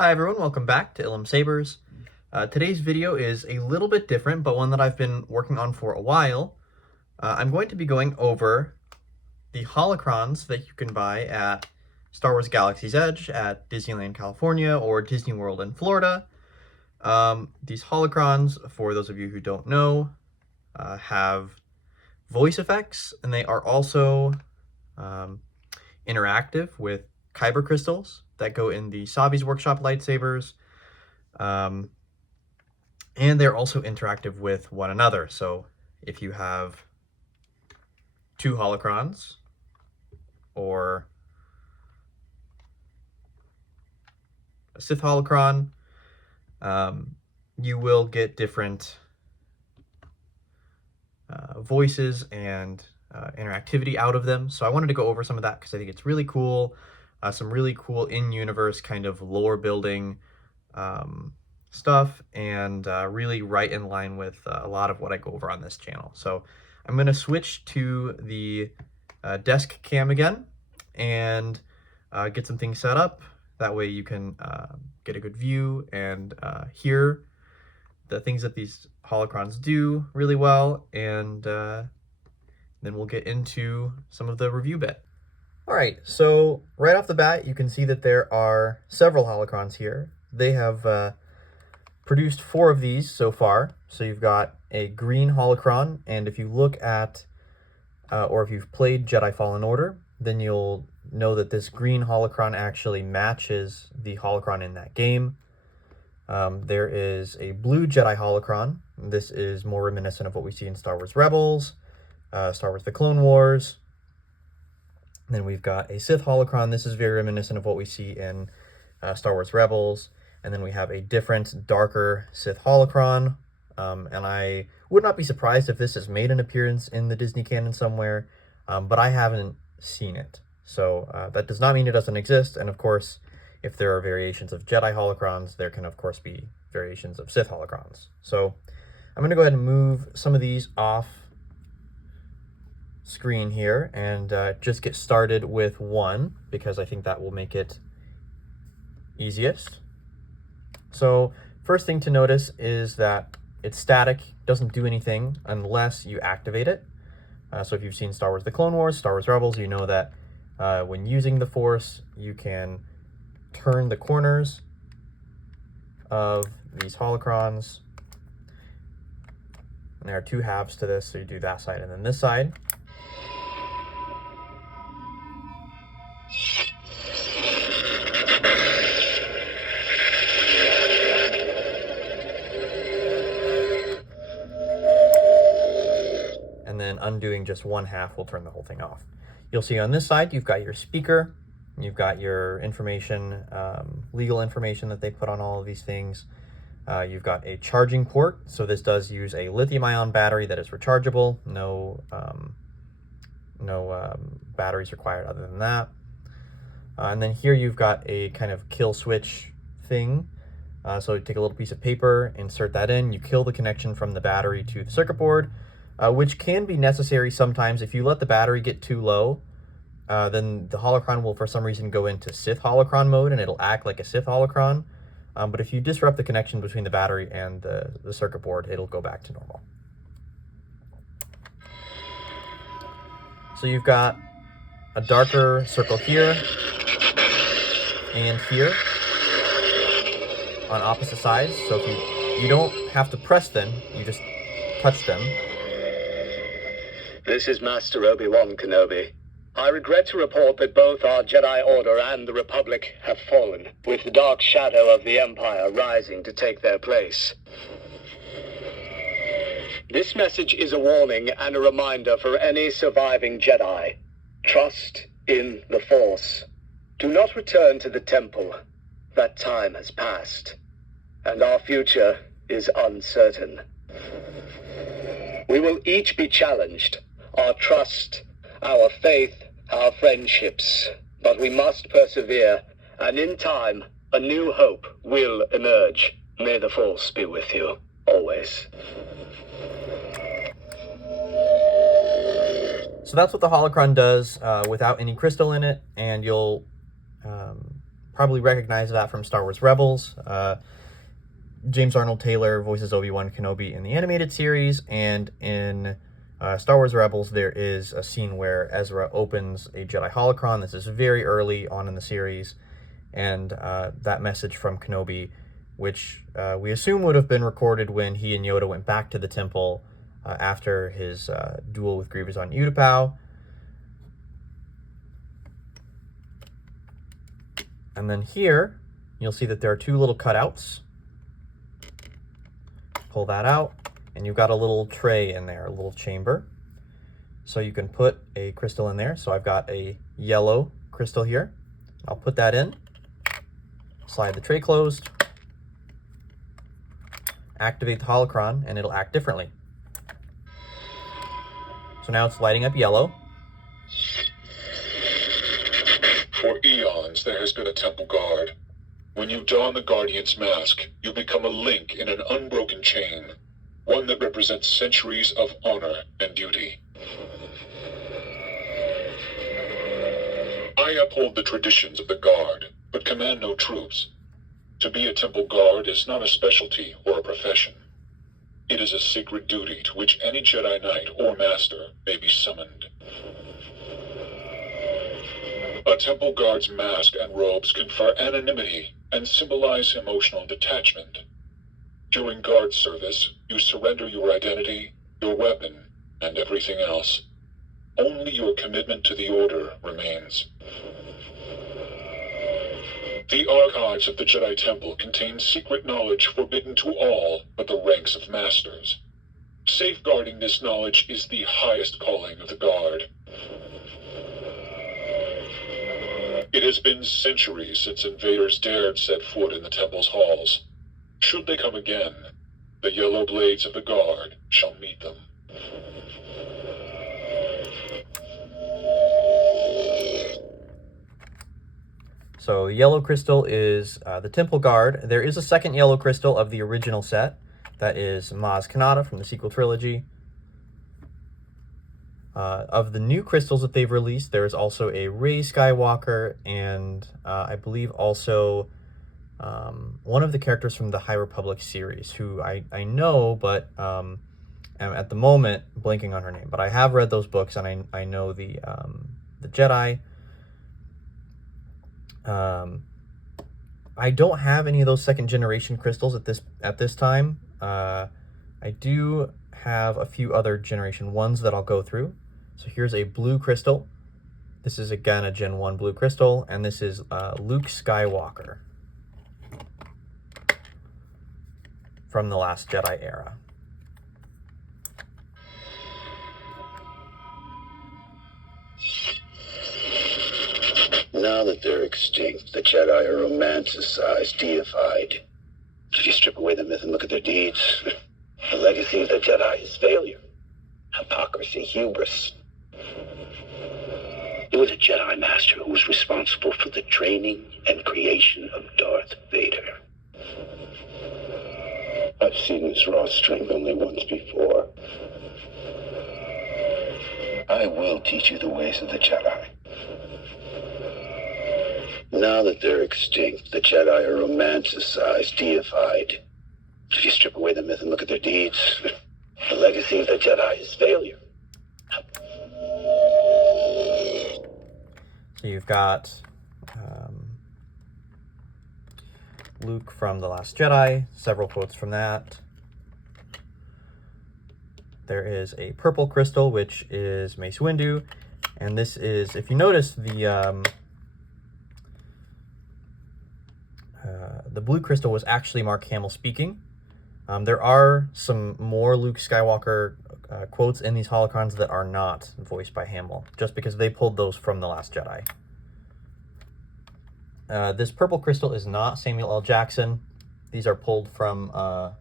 Hi everyone, welcome back to Ilum Sabers. Today's video is a little bit different, but one that I've been working on for a while. I'm going to be going over the Holocrons that you can buy at Star Wars Galaxy's Edge at Disneyland, California, or Disney World in Florida. These Holocrons, for those of you who don't know, have voice effects, and they are also interactive with kyber crystals that go in the Savi's Workshop lightsabers, and they're also interactive with one another. So if you have two Holocrons or a Sith Holocron, you will get different voices and interactivity out of them. So I wanted to go over some of that because I think it's really cool. Some really cool in-universe kind of lore building stuff, and really right in line with a lot of what I go over on this channel. So I'm going to switch to the desk cam again and get some things set up. That way you can get a good view and hear the things that these Holocrons do really well, and then we'll get into some of the review bit. All right, so right off the bat, you can see that there are several Holocrons here. They have produced 4 of these so far. So you've got a green Holocron, and if you look at, or if you've played Jedi Fallen Order, then you'll know that this green Holocron actually matches the Holocron in that game. There is a blue Jedi Holocron. This is more reminiscent of what we see in Star Wars Rebels, Star Wars The Clone Wars. Then we've got a Sith Holocron. This is very reminiscent of what we see in Star Wars Rebels. And then we have a different, darker Sith Holocron. And I would not be surprised if this has made an appearance in the Disney canon somewhere, but I haven't seen it. So that does not mean it doesn't exist. And of course, if there are variations of Jedi Holocrons, there can of course be variations of Sith Holocrons. So I'm going to go ahead and move some of these off screen here and just get started with one, because I think that will make it easiest. So first thing to notice is that it's static, doesn't do anything unless you activate it. So if you've seen Star Wars The Clone Wars, Star Wars Rebels, you know that when using the Force, you can turn the corners of these Holocrons. And there are 2 halves to this, so you do that side and then this side. And then undoing just 1 half will turn the whole thing off. You'll see on this side, you've got your speaker, you've got your information, legal information that they put on all of these things. You've got a charging port, so this does use a lithium-ion battery that is rechargeable. No batteries required other than that. And then here you've got a kind of kill switch thing. So you take a little piece of paper, insert that in, you kill the connection from the battery to the circuit board, which can be necessary sometimes. If you let the battery get too low, then the Holocron will for some reason go into Sith Holocron mode and it'll act like a Sith Holocron. But if you disrupt the connection between the battery and the circuit board, it'll go back to normal. So you've got a darker circle here and here on opposite sides. So if you don't have to press them, you just touch them. This is Master Obi-Wan Kenobi. I regret to report that both our Jedi Order and the Republic have fallen, with the dark shadow of the Empire rising to take their place. This message is a warning and a reminder for any surviving Jedi. Trust in the Force. Do not return to the Temple. That time has passed, and our future is uncertain. We will each be challenged. Our trust, our faith, our friendships. But we must persevere, and in time, a new hope will emerge. May the Force be with you, always. So that's what the Holocron does without any crystal in it, and you'll probably recognize that from Star Wars Rebels. James Arnold Taylor voices Obi-Wan Kenobi in the animated series, and in Star Wars Rebels, there is a scene where Ezra opens a Jedi Holocron. This is very early on in the series, and that message from Kenobi, which we assume would have been recorded when he and Yoda went back to the temple after his duel with Grievous on Utapau. And then here, you'll see that there are two little cutouts. Pull that out, and you've got a little tray in there, a little chamber. So you can put a crystal in there. So I've got a yellow crystal here. I'll put that in, slide the tray closed, activate the holocron, and it'll act differently. So now it's lighting up yellow. For eons, there has been a temple guard. When you don the Guardian's mask, you become a link in an unbroken chain, one that represents centuries of honor and duty. I uphold the traditions of the Guard, but command no troops. To be a temple guard is not a specialty or a profession. It is a sacred duty to which any Jedi Knight or Master may be summoned. A temple guard's mask and robes confer anonymity and symbolize emotional detachment. During guard service, you surrender your identity, your weapon, and everything else. Only your commitment to the Order remains. The archives of the Jedi Temple contain secret knowledge forbidden to all but the ranks of Masters. Safeguarding this knowledge is the highest calling of the Guard. It has been centuries since invaders dared set foot in the Temple's halls. Should they come again, the yellow blades of the Guard shall meet them. So the yellow crystal is the Temple Guard. There is a second yellow crystal of the original set. That is Maz Kanata from the sequel trilogy. Of the new crystals that they've released, there's also a Rey Skywalker, and I believe also one of the characters from the High Republic series, who I know, but am at the moment blanking on her name. But I have read those books, and I know the Jedi. I don't have any of those second generation crystals at this time. I do have a few other generation 1s that I'll go through. So here's a blue crystal. This is again a Gen 1 blue crystal, and this is Luke Skywalker from the Last Jedi era. Now that they're extinct, the Jedi are romanticized, deified. If you strip away the myth and look at their deeds, the legacy of the Jedi is failure, hypocrisy, hubris. It was a Jedi Master who was responsible for the training and creation of Darth Vader. I've seen his raw strength only once before. I will teach you the ways of the Jedi. Now that they're extinct, the Jedi are romanticized, deified. If you strip away the myth and look at their deeds, the legacy of the Jedi is failure. So you've got Luke from The Last Jedi, several quotes from that. There is a purple crystal, which is Mace Windu, and this is, if you notice, the blue crystal was actually Mark Hamill speaking. There are some more Luke Skywalker quotes in these holocrons that are not voiced by Hamill, just because they pulled those from The Last Jedi. This purple crystal is not Samuel L. Jackson. These are pulled from, I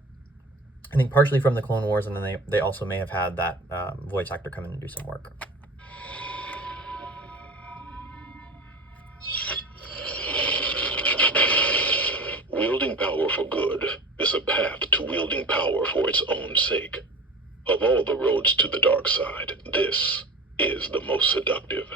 think, partially from the Clone Wars, and then they also may have had that voice actor come in and do some work. Wielding power for good is a path to wielding power for its own sake. Of all the roads to the dark side, this is the most seductive.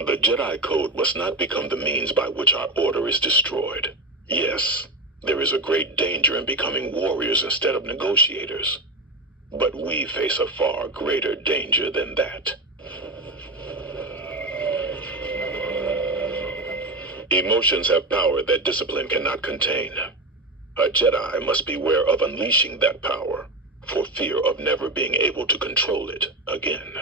The Jedi Code must not become the means by which our order is destroyed. Yes, there is a great danger in becoming warriors instead of negotiators. But we face a far greater danger than that. Emotions have power that discipline cannot contain. A Jedi must beware of unleashing that power, for fear of never being able to control it again.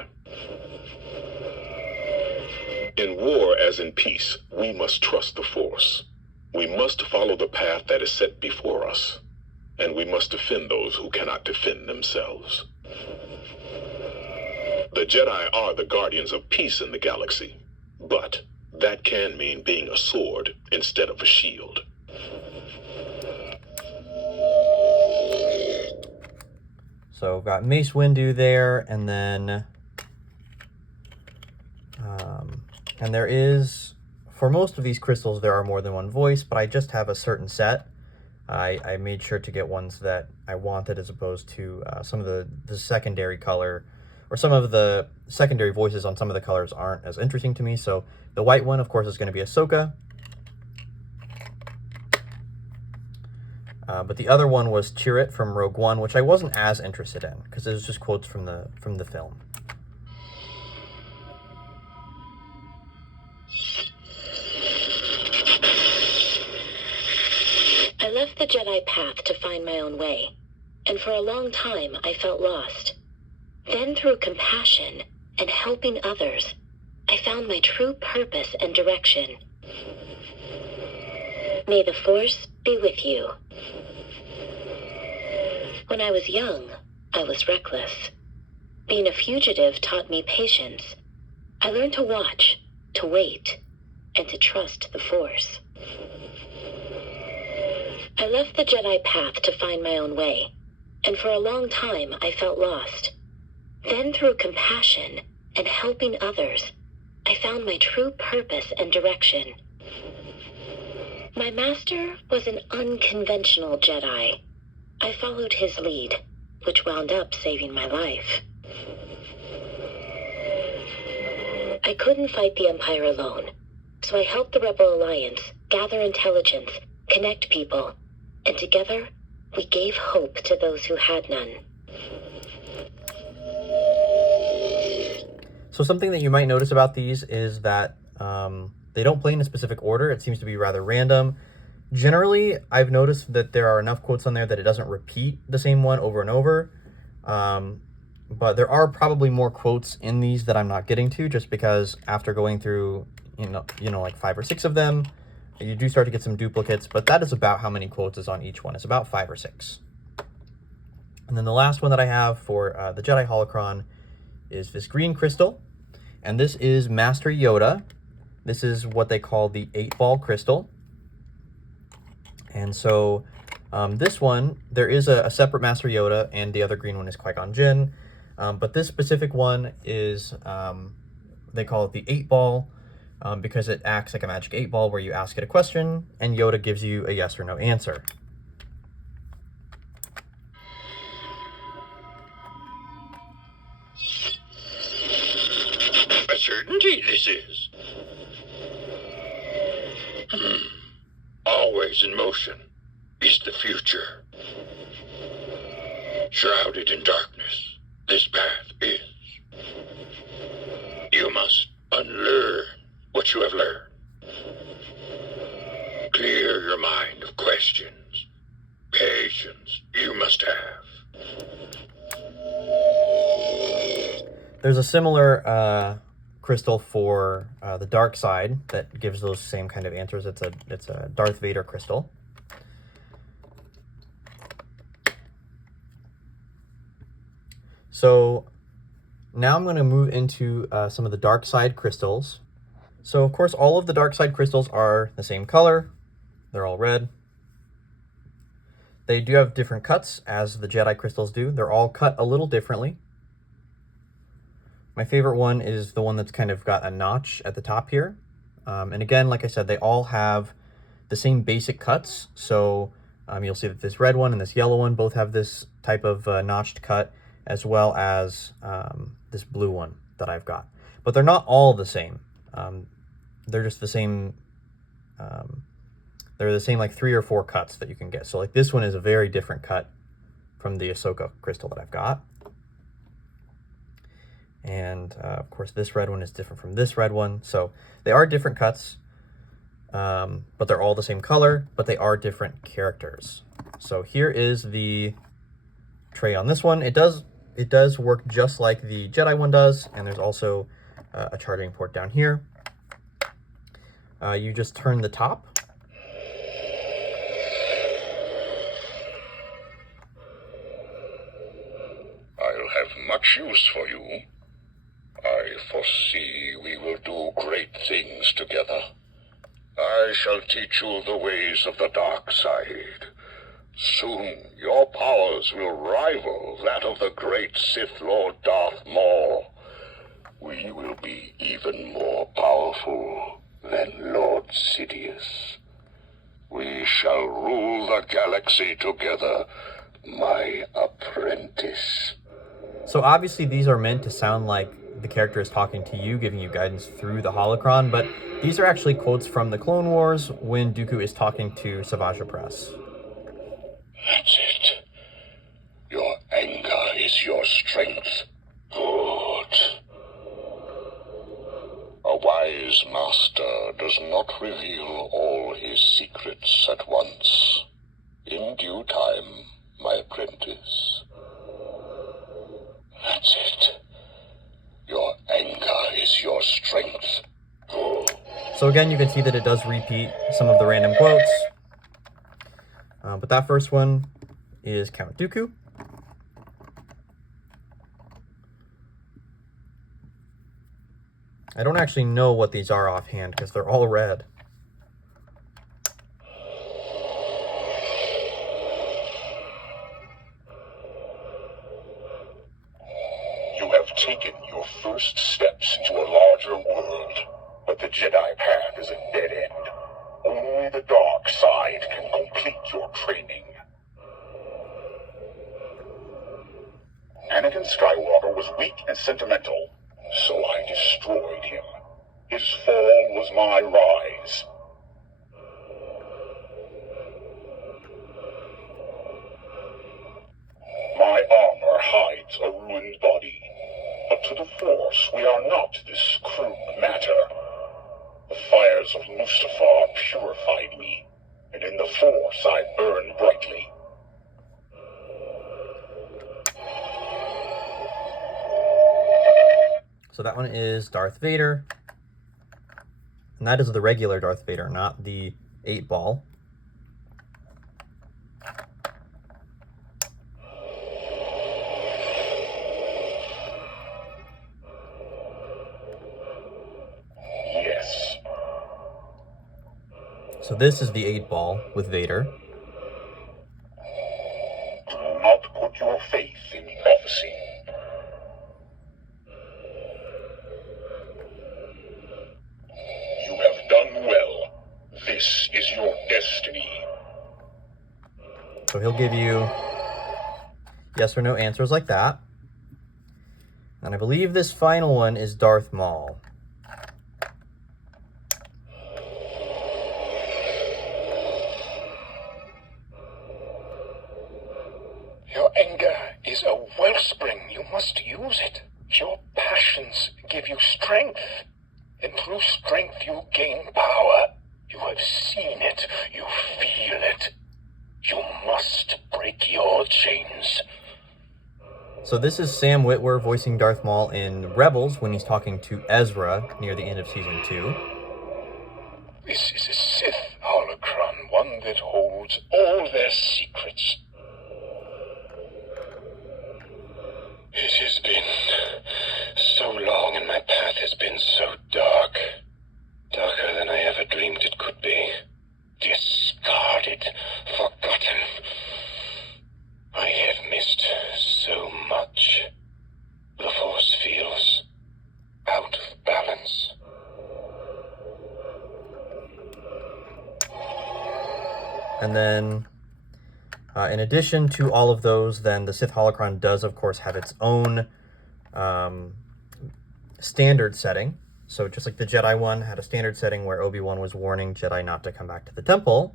In war as in peace, we must trust the Force. We must follow the path that is set before us, and we must defend those who cannot defend themselves. The Jedi are the guardians of peace in the galaxy, but that can mean being a sword instead of a shield. So we've got Mace Windu there, and then and there is, for most of these crystals, there are more than one voice, but I just have a certain set. I made sure to get ones that I wanted as opposed to some of the secondary color, or some of the secondary voices on some of the colors aren't as interesting to me. So the white one, of course, is going to be Ahsoka. But the other one was Chirrut from Rogue One, which I wasn't as interested in because it was just quotes from the film. I left the Jedi path to find my own way, and for a long time I felt lost. Then through compassion and helping others, I found my true purpose and direction. May the Force be with you. When I was young, I was reckless. Being a fugitive taught me patience. I learned to watch, to wait, and to trust the Force. I left the Jedi path to find my own way, and for a long time I felt lost. Then through compassion and helping others, I found my true purpose and direction. My master was an unconventional Jedi. I followed his lead, which wound up saving my life. I couldn't fight the Empire alone, so I helped the Rebel Alliance gather intelligence, connect people, and together we gave hope to those who had none. So something that you might notice about these is that they don't play in a specific order. It seems to be rather random. Generally, I've noticed that there are enough quotes on there that it doesn't repeat the same one over and over. But there are probably more quotes in these that I'm not getting to, just because after going through, like 5 or 6 of them, you do start to get some duplicates, but that is about how many quotes is on each one. It's about 5 or 6. And then the last one that I have for the Jedi Holocron is this green crystal, and this is Master Yoda. This is what they call the 8-ball crystal. And so this one, there is a separate Master Yoda, and the other green one is Qui-Gon Jinn. But this specific one is, they call it the 8-ball, because it acts like a magic 8-ball where you ask it a question, and Yoda gives you a yes or no answer. A certainty this is. Always in motion is the future. Shrouded in darkness, this path is. You must unlearn what you have learned. Clear your mind of questions. Patience you must have. There's a similar crystal for the dark side that gives those same kind of answers. It's a Darth Vader crystal. So now I'm going to move into some of the dark side crystals. So of course all of the dark side crystals are the same color. They're all red. They do have different cuts, as the Jedi crystals do. They're all cut a little differently. My favorite one is the one that's kind of got a notch at the top here. And again, like I said, they all have the same basic cuts. So you'll see that this red one and this yellow one both have this type of notched cut, as well as this blue one that I've got. But they're not all the same. They're just the same. They're the same like 3 or 4 cuts that you can get. So like this one is a very different cut from the Ahsoka crystal that I've got. And of course this red one is different from this red one. So they are different cuts, but they're all the same color, but they are different characters. So here is the tray on this one. It does work just like the Jedi one does, and there's also a charging port down here. You just turn the top. I'll have much use for you. I foresee we will do great things together. I shall teach you the ways of the dark side. Soon your powers will rival that of the great Sith Lord Darth Maul. We will be even more powerful than Lord Sidious. We shall rule the galaxy together, my apprentice. So obviously these are meant to sound like the character is talking to you, giving you guidance through the holocron, but these are actually quotes from the Clone Wars when Dooku is talking to Savage Opress. That's it. Your anger is your strength. Good. A wise master does not reveal all his secrets at once. In due time, my apprentice. That's it. Your anger is your strength. Good. So again, you can see that it does repeat some of the random quotes. But that first one is Count Dooku. I don't actually know what these are offhand because they're all red. You have taken your first steps into a larger world, but the Jedi path is a dead end. Only the dark side can complete your training. Anakin Skywalker was weak and sentimental, so I destroyed him. His fall was my rise. My armor hides a ruined body, but to the Force we are not this crude matter. The fires of Mustafar purified me, and in the Force I burn brightly. So that one is Darth Vader. And that is the regular Darth Vader, not the 8-ball. Yes. So this is the 8-ball with Vader. Do not put your faith in prophecy. You have done well. This is your destiny. So he'll give you yes or no answers like that. And I believe this final one is Darth Maul. Your anger is a wellspring. You must use it. Your passions give you strength. And through strength you gain power. You have seen it. You feel it. You must break your chains. So this is Sam Witwer voicing Darth Maul in Rebels when he's talking to Ezra near the end of Season 2. This is a Sith Holocron, one that holds all their secrets. It has been so long and my path has been so dark. Darker than I ever dreamed it could be. Discarded, forgotten. I have missed so much. The Force feels out of balance. And then, in addition to all of those, then the Sith Holocron does, of course, have its own standard setting. So just like the Jedi one had a standard setting where Obi-Wan was warning Jedi not to come back to the temple,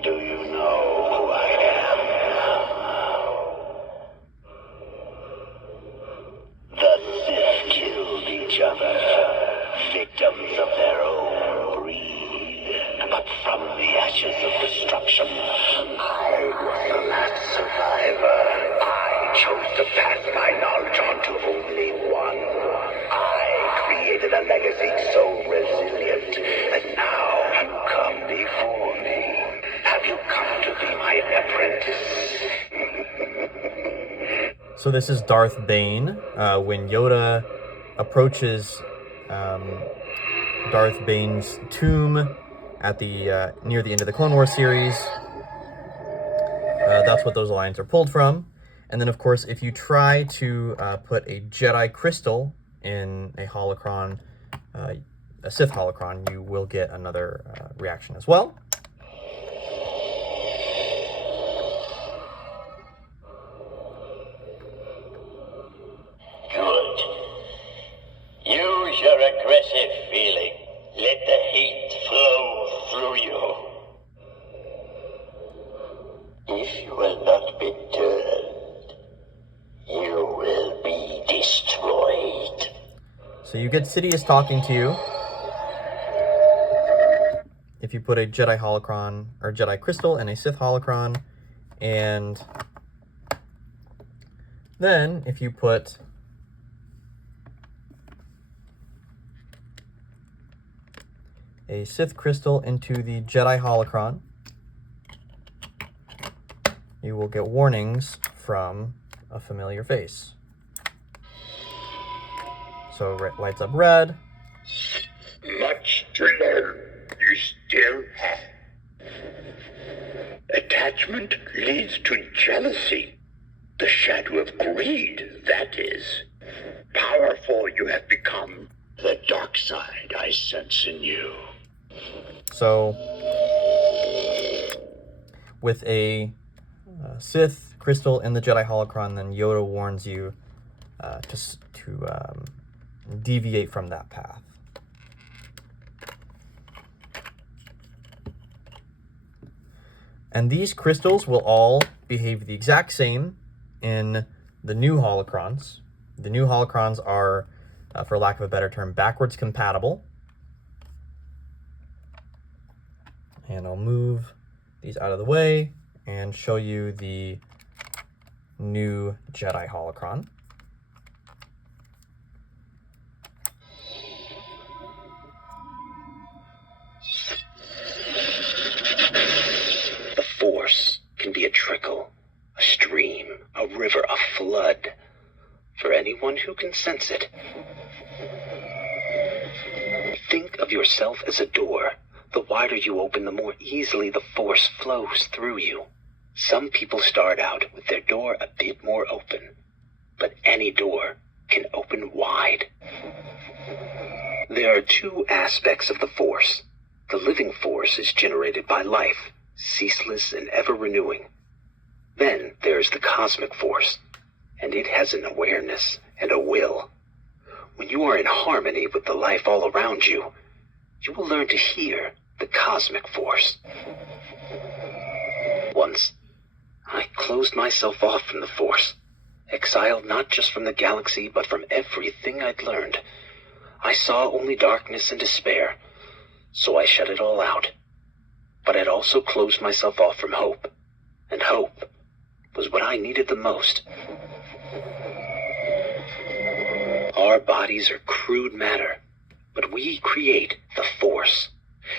Do you know who I am? The Sith killed each other, victims of their own greed. But from the ashes of destruction, I was the last survivor. I chose to pass my knowledge on to only one. I created a legacy so resilient, and now you come before me. Have you come to be my apprentice? so this is Darth Bane. When Yoda approaches Darth Bane's tomb at the near the end of the Clone Wars series, that's what those lines are pulled from. And then, of course, if you try to put a Jedi crystal in a holocron, a Sith holocron, you will get another reaction as well. Good. Use your aggressive feeling. Let the heat flow through you. If you will not be turned, you will be destroyed. So you get Sidious talking to you. If you put a Jedi holocron or Jedi crystal in a Sith holocron, and then if you put a Sith crystal into the Jedi holocron, you will get warnings from a familiar face. So it lights up red. Much to learn. You still have. Attachment leads to jealousy. The shadow of greed, that is. Powerful you have become. The dark side I sense in you. So with a Sith crystal in the Jedi holocron, then Yoda warns you to deviate from that path. And these crystals will all behave the exact same in the new holocrons. The new holocrons are, for lack of a better term, backwards compatible. And I'll move these out of the way and show you the new Jedi holocron. The Force can be a trickle, a stream, a river, a flood, for anyone who can sense it. Think of yourself as a door. The wider you open, the more easily the Force flows through you. Some people start out with their door a bit more open, but any door can open wide. There are two aspects of the Force. The living Force is generated by life, ceaseless and ever-renewing. Then there's the cosmic Force, and it has an awareness and a will. When you are in harmony with the life all around you, you will learn to hear the cosmic Force. Once, I closed myself off from the Force, exiled not just from the galaxy, but from everything I'd learned. I saw only darkness and despair, so I shut it all out. But I'd also closed myself off from hope, and hope was what I needed the most. Our bodies are crude matter, but we create the Force.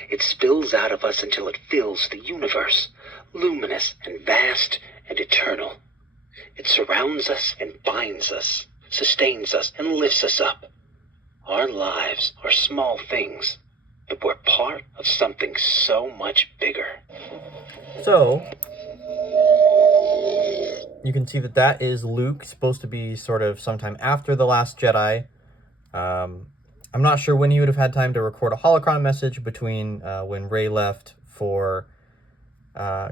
It spills out of us until it fills the universe, luminous and vast and eternal. It surrounds us and binds us, sustains us and lifts us up. Our lives are small things, but we're part of something so much bigger. So you can see that is Luke, supposed to be sort of sometime after The Last Jedi, I'm not sure when he would have had time to record a holocron message between when Rey left for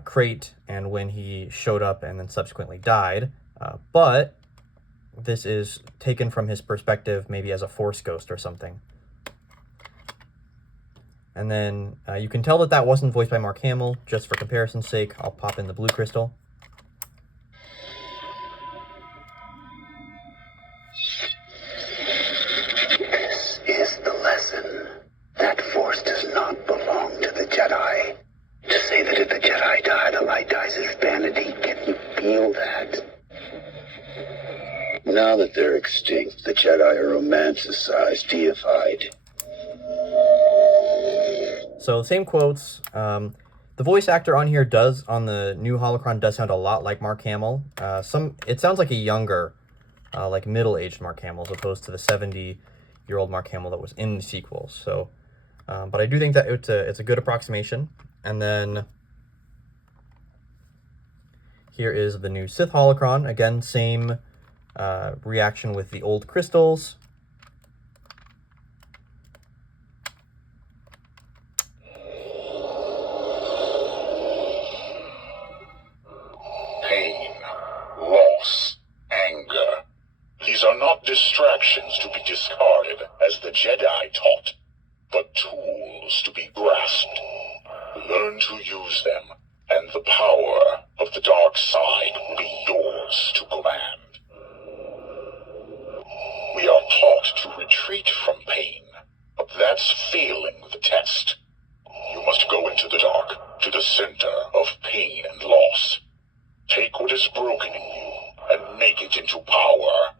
Crate and when he showed up and then subsequently died, but this is taken from his perspective, maybe as a Force ghost or something. And then you can tell that that wasn't voiced by Mark Hamill. Just for comparison's sake, I'll pop in the blue crystal. This is the lesson. That Force does not belong to the Jedi. To say that if the Jedi die, the light dies is vanity. Can you feel that? Now that they're extinct, the Jedi are romanticized, deified. So same quotes. The voice actor on here on the new Holocron does sound a lot like Mark Hamill. It sounds like a younger, like middle-aged Mark Hamill as opposed to the 70-year-old Mark Hamill that was in the sequels. So, but I do think that it's a good approximation. And then here is the new Sith Holocron. Again, same reaction with the old crystals. Pain, loss, anger. These are not distractions to be discarded, as the Jedi taught, but tools to be grasped. Learn to use them, and the power of the dark side will be yours to command. We are taught to retreat from pain, but that's failing the test. You must go into the dark, to the center of pain and loss. Take what is broken in you and make it into power.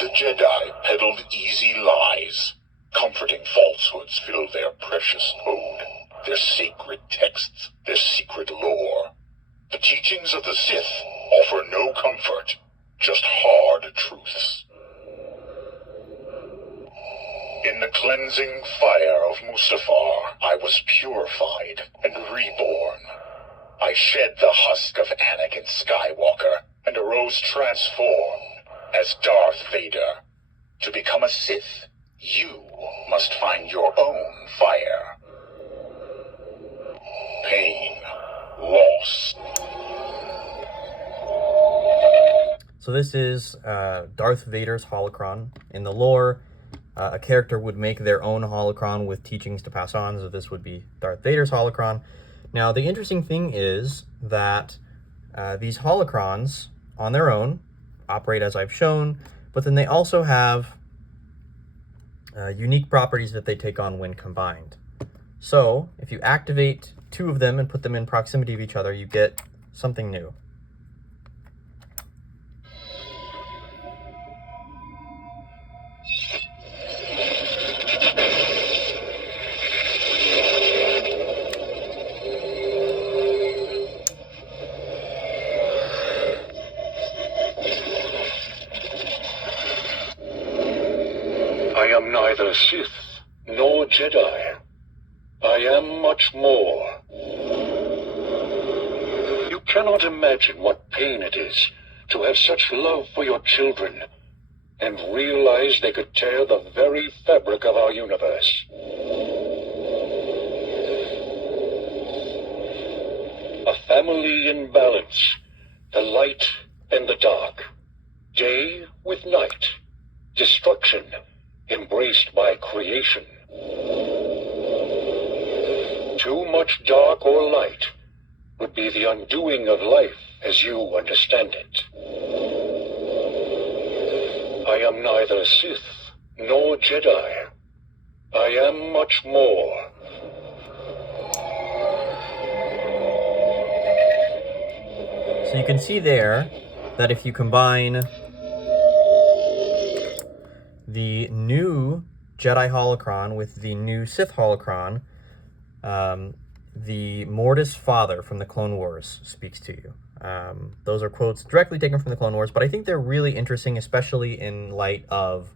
The Jedi peddled easy lies. Comforting falsehoods filled their precious code, their sacred texts, their secret lore. The teachings of the Sith offer no comfort, just hard truths. In the cleansing fire of Mustafar, I was purified and reborn. I shed the husk of Anakin Skywalker and arose transformed as Darth Vader. To become a Sith, you must find your own fire. Pain, loss. So this is Darth Vader's holocron. In the lore, a character would make their own holocron with teachings to pass on, so this would be Darth Vader's holocron. Now, the interesting thing is that these holocrons, on their own, operate as I've shown, but then they also have unique properties that they take on when combined. So, if you activate two of them and put them in proximity of each other, you get something new. I am neither Sith nor Jedi. I am much more. You cannot imagine what pain it is to have such love for your children and realize they could tear the very fabric of our universe. A family in balance, the light and the dark, day with night, destruction embraced by creation. Too much dark or light would be the undoing of life as you understand it. I am neither Sith nor Jedi. I am much more. So you can see there that if you combine the new Jedi holocron with the new Sith holocron, the Mortis father from the Clone Wars speaks to you. Those are quotes directly taken from the Clone Wars, but I think they're really interesting, especially in light of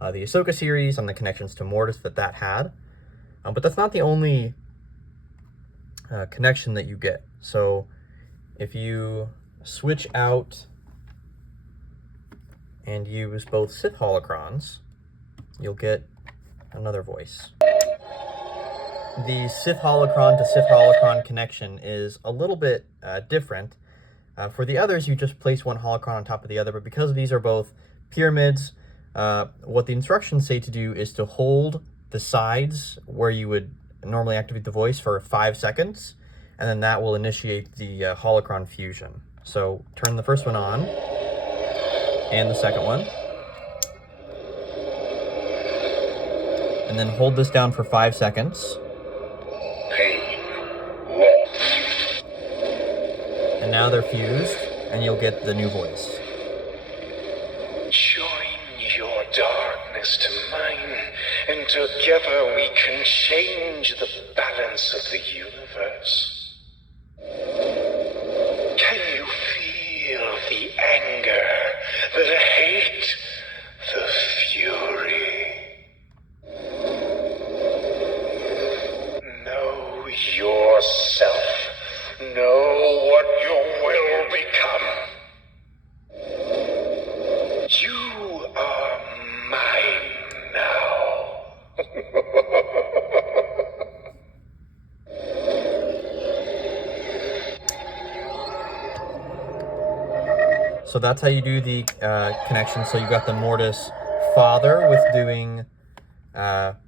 the Ahsoka series and the connections to Mortis that had. But that's not the only connection that you get. So if you switch out and use both Sith Holocrons, you'll get another voice. The Sith Holocron to Sith Holocron connection is a little bit different. For the others, you just place one holocron on top of the other, but because these are both pyramids, what the instructions say to do is to hold the sides where you would normally activate the voice for 5 seconds, and then that will initiate the holocron fusion. So turn the first one on, and the second one, and then hold this down for 5 seconds. And now they're fused, and you'll get the new voice. Join your darkness to mine, and together we can change the balance of the universe. Can you feel the anger, the hate, the fury? Know yourself. Know what you will become. You are mine now. So that's how you do the connection. So you got the Mortis father with doing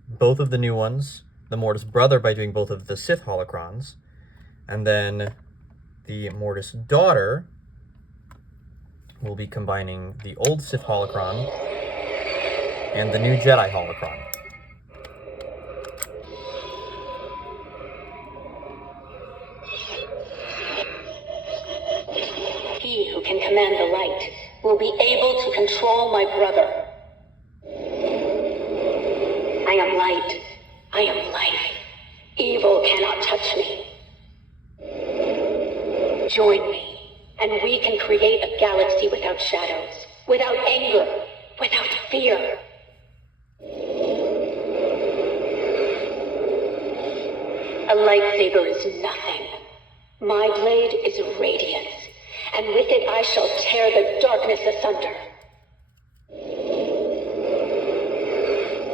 both of the new ones, the Mortis brother by doing both of the Sith Holocrons, and then the Mortis daughter will be combining the old Sith Holocron and the new Jedi Holocron. He who can command the light will be able to control my brother. I am light. I am life. Evil cannot touch me. Join me, and we can create a galaxy without shadows, without anger, without fear. A lightsaber is nothing. My blade is radiance, and with it I shall tear the darkness asunder.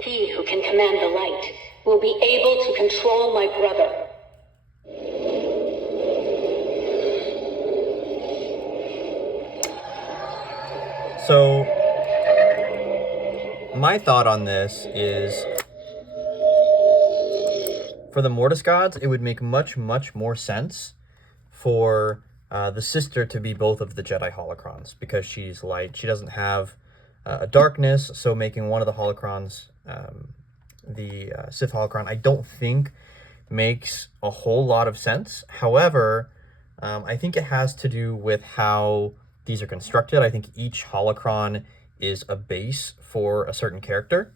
He who can command the light will be able to control my brother. So, my thought on this is, for the Mortis gods, it would make much, much more sense for the sister to be both of the Jedi Holocrons, because she's light. She doesn't have a darkness, so making one of the Holocrons the Sith Holocron, I don't think makes a whole lot of sense. However, I think it has to do with how these are constructed. I think each holocron is a base for a certain character.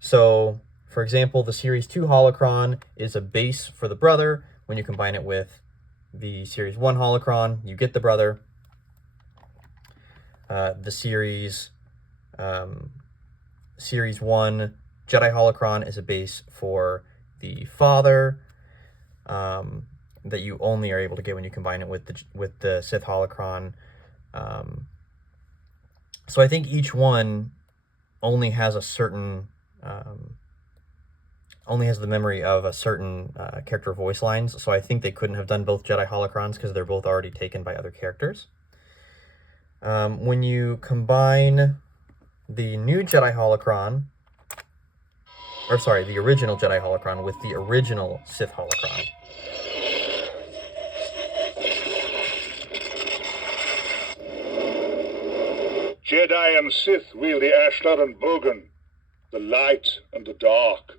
So, for example, the Series 2 holocron is a base for the brother. When you combine it with the Series 1 holocron, you get the brother. The Series 1 Jedi holocron is a base for the father, that you only are able to get when you combine it with the Sith holocron. So I think each one only has a certain, only has the memory of a certain character voice lines. So I think they couldn't have done both Jedi holocrons because they're both already taken by other characters. When you combine the new Jedi holocron, or sorry, the original Jedi holocron with the original Sith holocron, Jedi and Sith wield the Ashlar and Bogan, the light and the dark.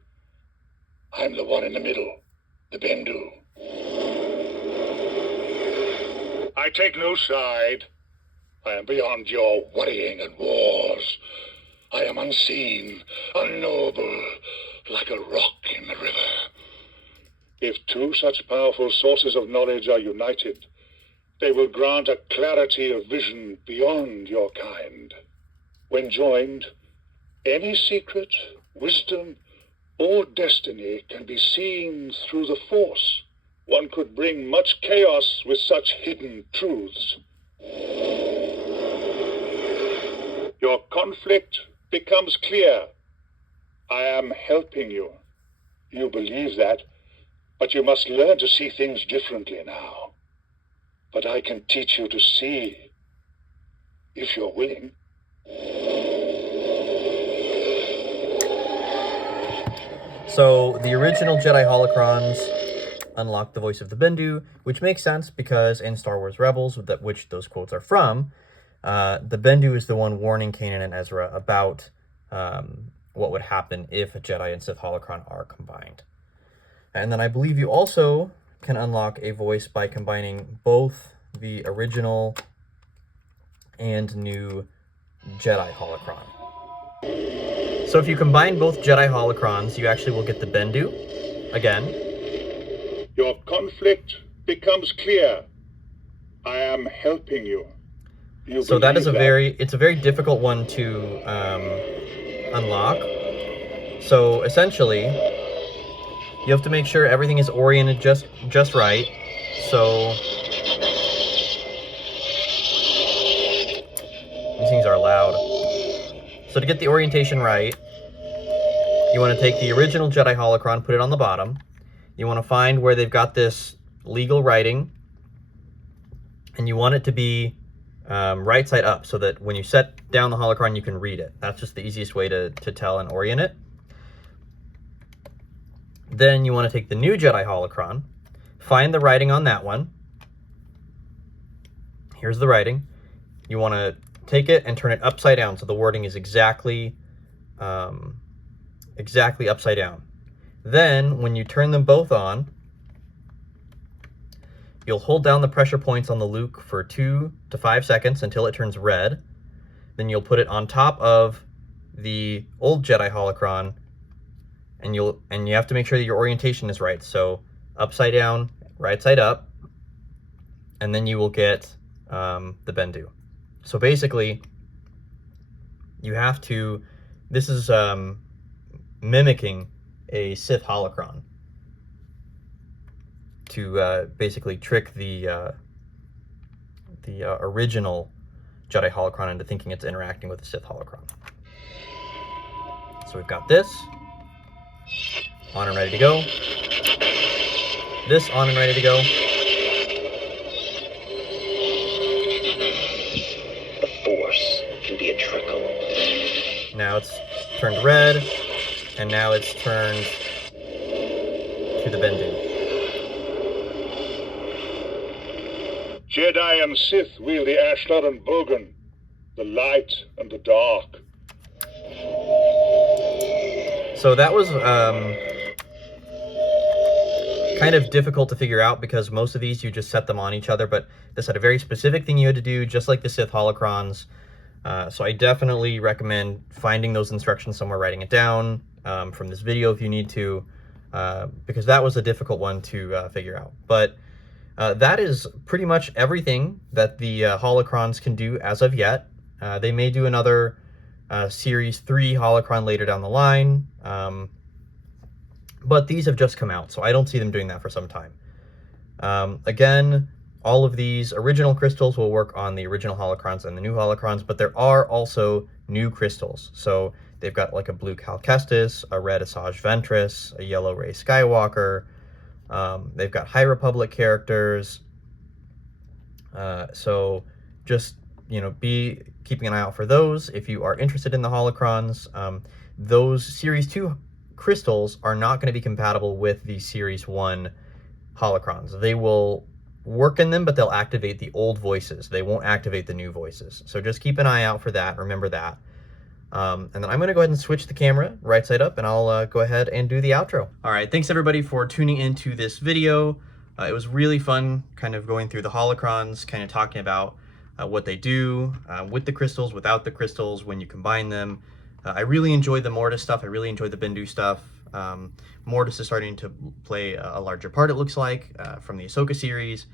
I'm the one in the middle, the Bendu. I take no side. I am beyond your worrying and wars. I am unseen, unknowable, like a rock in the river. If two such powerful sources of knowledge are united, they will grant a clarity of vision beyond your kind. When joined, any secret, wisdom, or destiny can be seen through the Force. One could bring much chaos with such hidden truths. Your conflict becomes clear. I am helping you. You believe that, but you must learn to see things differently now. But I can teach you to see, if you're willing. So the original Jedi Holocrons unlock the voice of the Bendu, which makes sense because in Star Wars Rebels, which those quotes are from, the Bendu is the one warning Kanan and Ezra about what would happen if a Jedi and Sith Holocron are combined. And then I believe you also can unlock a voice by combining both the original and new Jedi Holocron. So if you combine both Jedi Holocrons, you actually will get the Bendu again. Your conflict becomes clear. I am helping you. So that is it's a very difficult one to unlock. So essentially, you have to make sure everything is oriented just right. So these things are loud. So to get the orientation right, you want to take the original Jedi Holocron, put it on the bottom. You want to find where they've got this legal writing, and you want it to be right side up so that when you set down the Holocron, you can read it. That's just the easiest way to tell and orient it. Then you want to take the new Jedi Holocron, find the writing on that one. Here's the writing. You want to take it and turn it upside down so the wording is exactly upside down. Then when you turn them both on, you'll hold down the pressure points on the Luke for 2 to 5 seconds until it turns red. Then you'll put it on top of the old Jedi Holocron, and you have to make sure that your orientation is right. So upside down, right side up, and then you will get the Bendu. So basically, you have to, this is mimicking a Sith Holocron to basically trick the original Jedi Holocron into thinking it's interacting with the Sith Holocron. So we've got this on and ready to go. This on and ready to go. Now it's turned red, and now it's turned to the Bendu. Jedi and Sith wield the Ashlar and Bogan, the light and the dark. So that was kind of difficult to figure out because most of these you just set them on each other, but this had a very specific thing you had to do, just like the Sith Holocrons. So I definitely recommend finding those instructions somewhere, writing it down from this video if you need to, because that was a difficult one to figure out. But that is pretty much everything that the Holocrons can do as of yet. They may do another Series 3 Holocron later down the line, but these have just come out, so I don't see them doing that for some time. Again, all of these original crystals will work on the original Holocrons and the new Holocrons, but there are also new crystals. So they've got like a blue Cal Kestis, a red Asajj Ventress, a yellow Rey Skywalker. They've got High Republic characters. So just, be keeping an eye out for those. If you are interested in the Holocrons, those Series 2 crystals are not going to be compatible with the Series 1 Holocrons. They will work in them, but they'll activate the old voices. They won't activate the new voices. So just keep an eye out for that. Remember that. And then I'm going to go ahead and switch the camera right side up, and I'll go ahead and do the outro. All right, thanks everybody for tuning into this video. It was really fun kind of going through the Holocrons, kind of talking about what they do with the crystals, without the crystals, when you combine them. I really enjoyed the Mortis stuff. I really enjoyed the Bendu stuff. Mortis is starting to play a larger part, it looks like, from the Ahsoka series.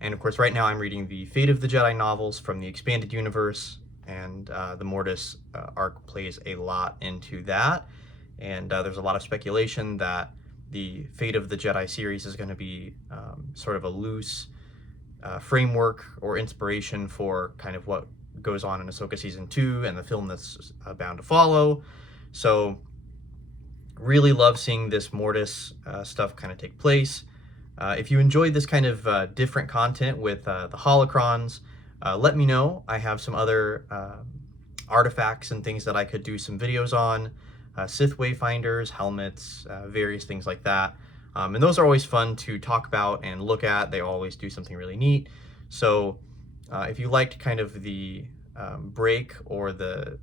And of course, right now I'm reading the Fate of the Jedi novels from the expanded universe, and the Mortis arc plays a lot into that. And there's a lot of speculation that the Fate of the Jedi series is going to be sort of a loose framework or inspiration for kind of what goes on in Ahsoka Season 2 and the film that's bound to follow. So really love seeing this Mortis stuff kind of take place. If you enjoyed this kind of different content with the Holocrons, let me know. I have some other artifacts and things that I could do some videos on. Sith Wayfinders, helmets, various things like that. And those are always fun to talk about and look at. They always do something really neat. So if you liked kind of the break or the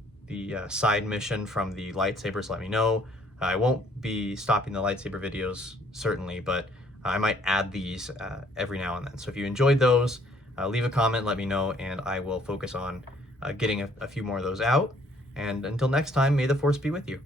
side mission from the lightsabers, let me know. I won't be stopping the lightsaber videos, certainly, but I might add these every now and then. So if you enjoyed those, leave a comment, let me know, and I will focus on getting a few more of those out. And until next time, may the Force be with you.